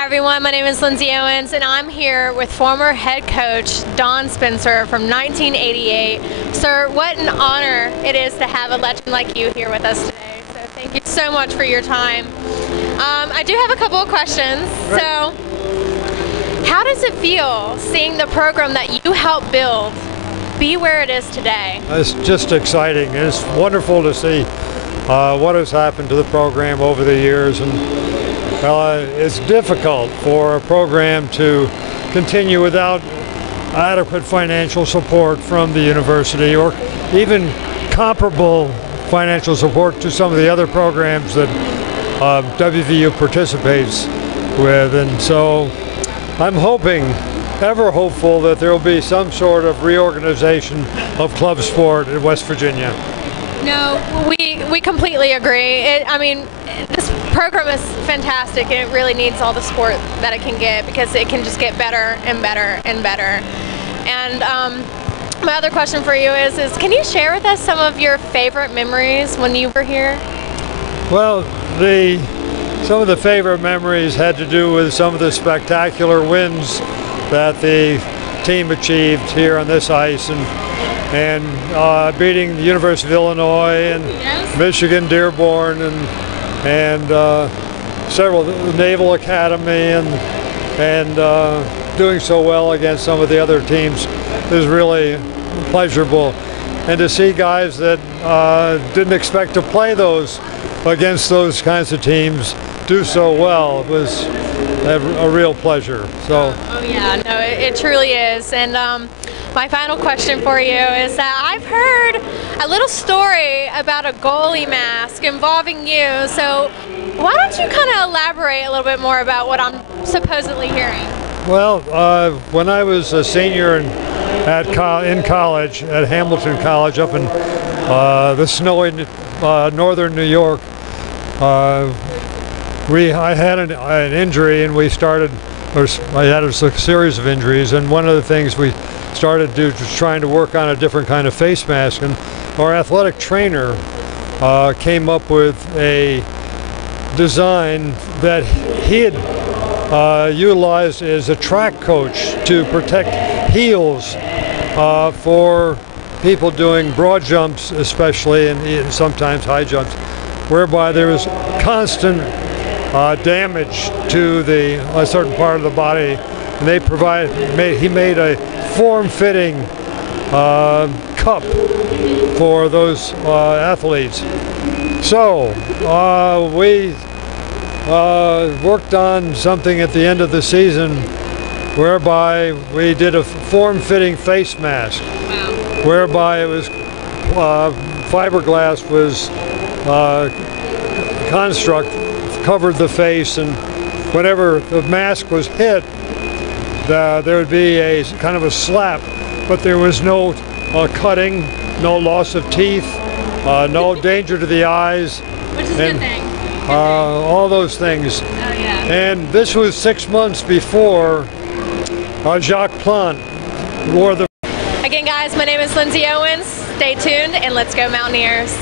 Hi everyone, my name is Lindsay Owens and I'm here with former head coach Don Spencer from 1988. Sir, what an honor it is to have a legend like you here with us today. So thank you so much for your time. I do have a couple of questions. Right. So, how does it feel seeing the program that you helped build be where it is today? It's just exciting. It's wonderful to see what has happened to the program over the years, and it's difficult for a program to continue without adequate financial support from the university or even comparable financial support to some of the other programs that WVU participates with. And so I'm hoping, ever hopeful, that there will be some sort of reorganization of club sport in West Virginia. No, we completely agree. This program is fantastic and it really needs all the support that it can get because it can just get better and better and better. And my other question for you is can you share with us some of your favorite memories when you were here? Well, some of the favorite memories had to do with some of the spectacular wins that the team achieved here on this ice, and beating the University of Illinois and Yes. Michigan Dearborn and several, the Naval Academy, and doing so well against some of the other teams is really pleasurable. And to see guys that didn't expect to play against those kinds of teams do so well was a real pleasure. So. Oh yeah, no, it truly is. And my final question for you is that I've heard a little story about a goalie mask involving you. So why don't you kind of elaborate a little bit more about what I'm supposedly hearing? Well, when I was a senior in college at Hamilton College up in the snowy northern New York, I had an injury, and I had a series of injuries, and one of the things we started to was trying to work on a different kind of face mask, and our athletic trainer came up with a design that he had utilized as a track coach to protect heels for people doing broad jumps especially, and sometimes high jumps, whereby there was constant damage to a certain part of the body, and he made a form-fitting cup for those athletes. So we worked on something at the end of the season whereby we did a form-fitting face mask. Wow. Whereby it was fiberglass was construct covered the face, and whenever the mask was hit, there would be a kind of a slap, but there was no cutting, no loss of teeth, no danger to the eyes, Which is a good thing. all those things. Oh yeah. And this was 6 months before Jacques Plante wore the. Again, guys, my name is Lindsay Owens. Stay tuned and let's go Mountaineers.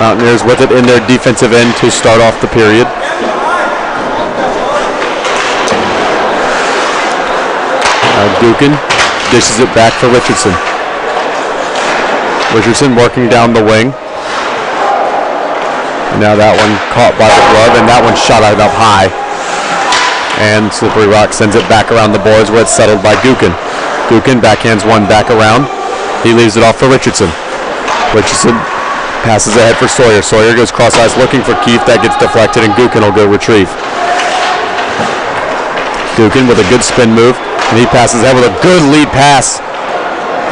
Mountaineers with it in their defensive end to start off the period. Gookin dishes it back for Richardson. Richardson working down the wing. And now that one caught by the glove, and that one shot out up high. And Slippery Rock sends it back around the boards where it's settled by Gookin. Gookin backhands one back around. He leaves it off for Richardson. Richardson passes ahead for Sawyer. Sawyer goes cross ice looking for Keefe. That gets deflected, and Gookin will go retrieve. Gookin with a good spin move, and he passes ahead with a good lead pass.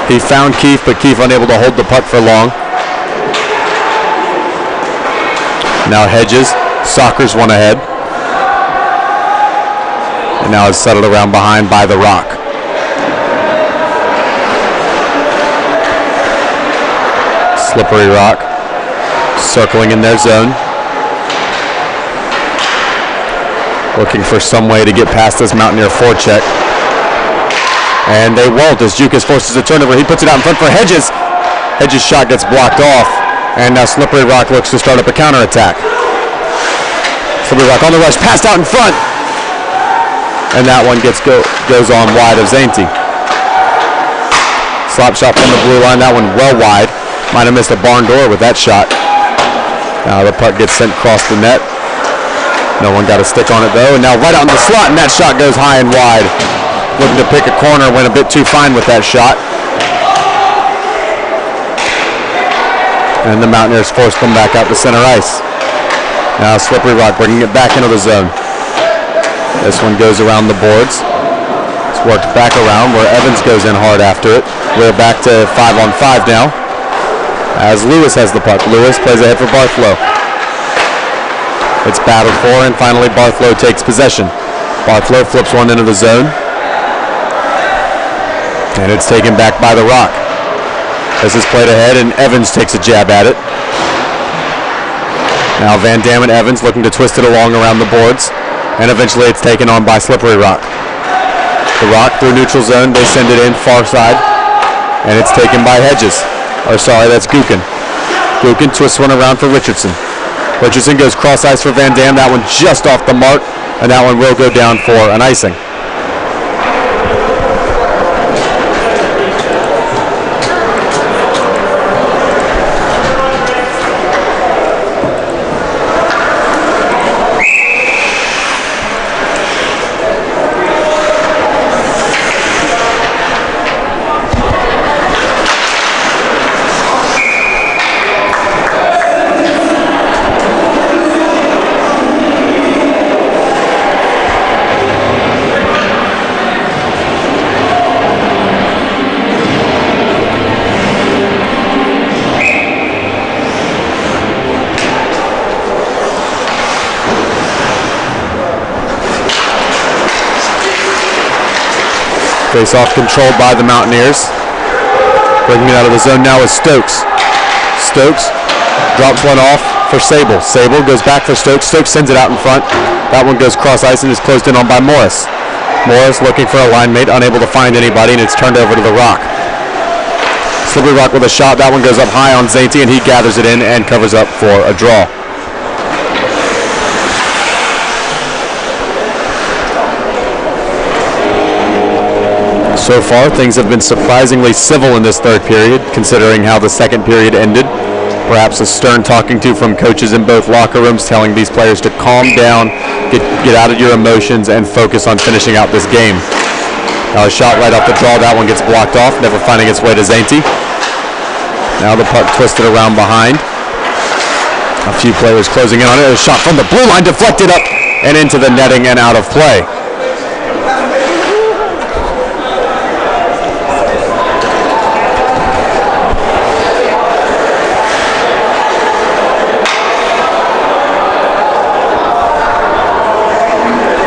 He found Keefe, but Keefe unable to hold the puck for long. Now Hedges, Sockers one ahead. And now it's settled around behind by the Rock. Slippery Rock circling in their zone. Looking for some way to get past this Mountaineer forecheck. And they won't as Jukas forces a turnover. He puts it out in front for Hedges. Hedges' shot gets blocked off. And now Slippery Rock looks to start up a counterattack. Slippery Rock on the rush, passed out in front. And that one goes on wide of Zainty. Slap shot from the blue line, that one well wide. Might have missed a barn door with that shot. Now the puck gets sent across the net. No one got a stick on it though. And now right out in the slot, and that shot goes high and wide. Looking to pick a corner, went a bit too fine with that shot. And the Mountaineers forced them back out to center ice. Now Slippery Rock bringing it back into the zone. This one goes around the boards. It's worked back around where Evans goes in hard after it. We're back to 5-on-5 now as Lewis has the puck. Lewis plays ahead for Barthlow. It's battled for, and finally Barthlow takes possession. Barthlow flips one into the zone. And it's taken back by the Rock. This is played ahead, and Evans takes a jab at it. Now Van Dam and Evans looking to twist it along around the boards. And eventually it's taken on by Slippery Rock. The Rock through neutral zone, they send it in far side. And it's taken by Hedges. Or sorry, that's Gookin. Gookin twists one around for Richardson. Richardson goes cross ice for Van Dam. That one just off the mark. And that one will go down for an icing. Face-off controlled by the Mountaineers. Bringing it out of the zone now is Stokes. Stokes drops one off for Sable. Sable goes back for Stokes. Stokes sends it out in front. That one goes cross ice and is closed in on by Morris. Morris looking for a line mate, unable to find anybody, and it's turned over to the Rock. Slippery Rock with a shot. That one goes up high on Zainty, and he gathers it in and covers up for a draw. So far, things have been surprisingly civil in this third period, considering how the second period ended. Perhaps a stern talking to from coaches in both locker rooms telling these players to calm down, get out of your emotions, and focus on finishing out this game. Now a shot right off the draw. That one gets blocked off, never finding its way to Zainty. Now the puck twisted around behind. A few players closing in on it. A shot from the blue line, deflected up and into the netting and out of play.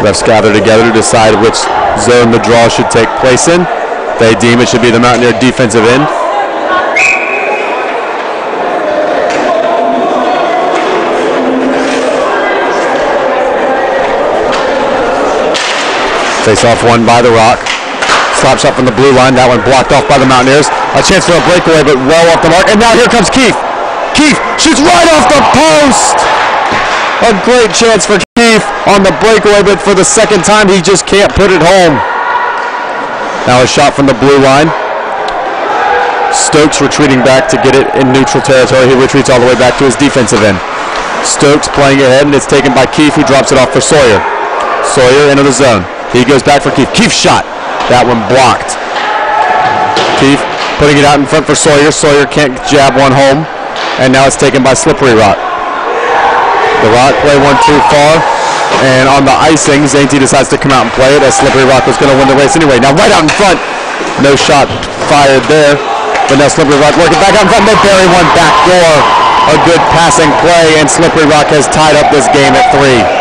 Refs gather together to decide which zone the draw should take place in. They deem it should be the Mountaineer defensive end. Face-off won by the Rock. Slap shot from the blue line. That one blocked off by the Mountaineers. A chance for a breakaway, but well off the mark. And now here comes Keefe. Keefe shoots right off the post. A great chance for Keefe on the breakaway, but for the second time, he just can't put it home. Now a shot from the blue line. Stokes retreating back to get it in neutral territory. He retreats all the way back to his defensive end. Stokes playing ahead, and it's taken by Keefe, who drops it off for Sawyer. Sawyer into the zone. He goes back for Keefe. Keefe shot. That one blocked. Keefe putting it out in front for Sawyer. Sawyer can't jab one home, and now it's taken by Slippery Rock. The Rock play one too far, and on the icing, Zainty decides to come out and play it as Slippery Rock was going to win the race anyway. Now right out in front, no shot fired there, but now Slippery Rock working back out in front. They bury one back door. A good passing play, and Slippery Rock has tied up this game at 3.